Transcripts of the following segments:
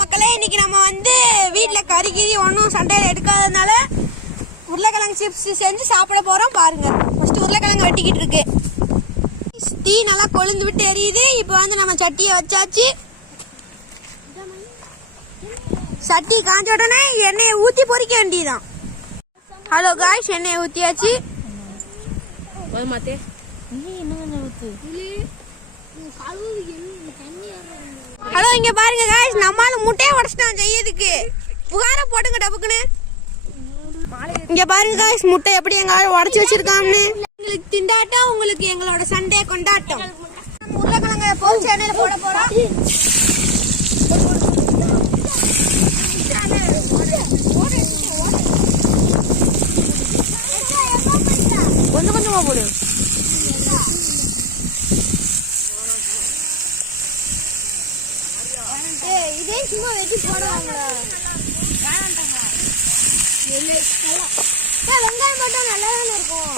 மக்களே, இன்னைக்கு நம்ம வீட்டுல கறிகிரி ஒன்றும் சண்டையில எடுக்காததுனால உருளைக்கிழங்கு சிப்ஸ் செஞ்சு சாப்பிட போறோம். பாருங்க, ஃபர்ஸ்ட் உருளைக்கிழங்கு வெட்டிக்கிட்டு இருக்கு. தீ நல்லா கொழுந்து விட்டு எரியுது. இப்போ நம்ம சட்டியை வச்சாச்சு. சட்டி காஞ்ச உடனே எண்ணெயை ஊத்தி பொரிக்க வேண்டியதான். ஹலோ காய்ஸ், எண்ணெயை ஊத்தியாச்சு. ஹலோ, இங்க பாருங்க காய்ஸ், நம்மால முட்டையை உடைச்சிட்டான் செய்யறதுக்கு. புகார போட்டுங்க டப்புக்குன்னு. இங்க பாருங்க காய்ஸ், முட்டை எப்படி எங்க உடைச்சு வச்சிருக்கான்னு. உங்களுக்கு திண்டாட்டம், உங்களுக்கு எங்களோட சண்டே கொண்டாட்டம். உருளைக்கிழங்க பொரிச்சு எண்ணெயில போட போறோம். கொஞ்சம் கொஞ்சமா போடு. இதே சும்மா வெட்டி போடுவாங்களா? வெங்காயம் மட்டும் நல்லா தானே இருக்கும்.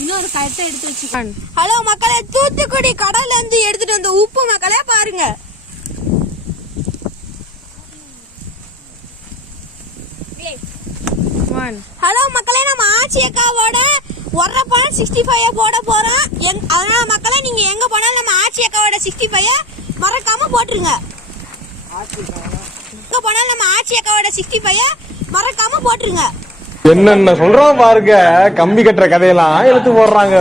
இன்னொரு கட்டை எடுத்து வச்சுக்கோங்க. ஹலோ மக்களே, தூத்துக்குடி கடல்ல இருந்து எடுத்துட்டு வந்த உப்பு மக்களே பாருங்க. ஹலோ மக்களே, நம்ம ஆச்சி அக்காவோட ஒரப்பான 65 போட போறோம். அதனால மக்களே, நீங்க எங்க போனாலும் நம்ம ஆச்சி அக்காவோட 65 மறக்காம போட்டுருங்க. எங்க போனாலும் நம்ம ஆச்சி அக்காவோட 65 மறக்காம போட்டுருங்க. என்னென்ன சொல்றோம் பாருங்க, கம்பி கட்டுற கதையெல்லாம் எழுத்து போடுறாங்க.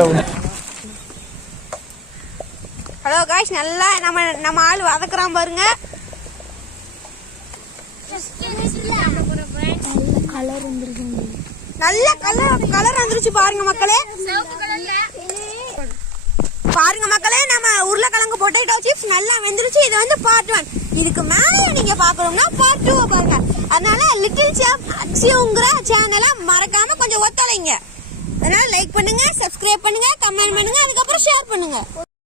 ஹலோ காய்ஸ், நல்லா நம்ம ஆள் வதக்குறான் பாருங்க. நல்ல கலர் வந்துருச்சு பாருங்க மக்களே. பாருங்க மக்களே, நம்ம உருளைக்கிழங்கு பொட்டேட்டோ சிப்ஸ் நல்லா வெந்துருச்சு. இது பார்ட் 1. இதுக்கு மேல நீங்க பாக்கணும்னா பார்ட் 2 பாருங்க. அதனால லிட்டில் செஃப் அக்ஷிங்கிற சேனலை மறக்காம கொஞ்சம் ஒத்துழைங்க. அதனால லைக் பண்ணுங்க, சப்ஸ்கிரைப் பண்ணுங்க, கமெண்ட் பண்ணுங்க, அதுக்கப்புறம் ஷேர் பண்ணுங்க.